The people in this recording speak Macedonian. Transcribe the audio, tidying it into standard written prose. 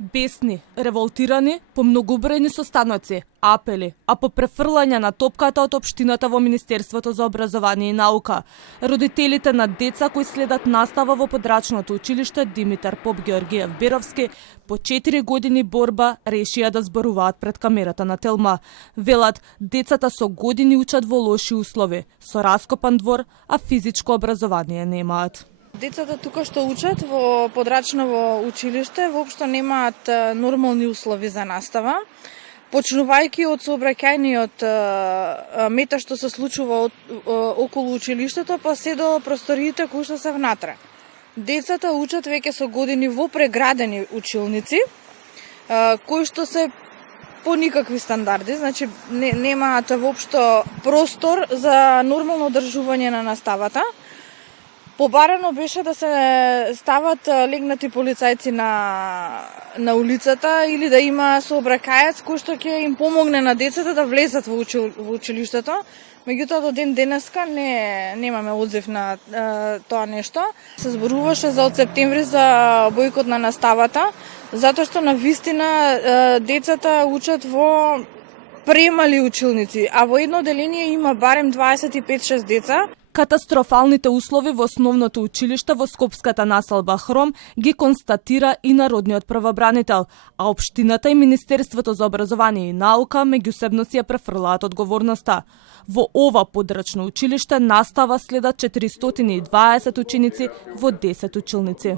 Бесни, револтирани, по многобројни состаноци, апели, а по префрлање на топката од општината во Министерството за образование и наука, родителите на деца кои следат настава во подрачното училиште Димитар Поп Георгиев Беровски по 4 години борба решија да зборуваат пред камерата на Телма. Велат, децата со години учат во лоши услови, со раскопан двор, а физичко образование немаат. Децата тука што учат во подрачново училиште воопшто немаат нормални услови за настава. Почнувајќи од сообраќајниот мета што се случува околу училиштето, па се до просториите кои што се внатре. Децата учат веќе со години во преградени училници, кои што се по никакви стандарди, значи немаат воопшто простор за нормално одржување на наставата. Побарано беше да се стават легнати полицајци на улицата или да има сообраќаец кој што ќе им помогне на децата да влезат во училиштето. Меѓутоа до ден денеска немаме одзив на тоа нешто. Се зборуваше за од септември за бојкот на наставата, затоа што на вистина децата учат во премали училници, а во едно оделение има барем 25-6 деца. Катастрофалните услови во основното училиште во скопската населба Хром ги констатира и народниот правобранител, а општината и Министерството за образование и наука меѓусебно си ја префрлаат одговорноста. Во ова подрачно училиште настава следат 420 ученици во 10 училници.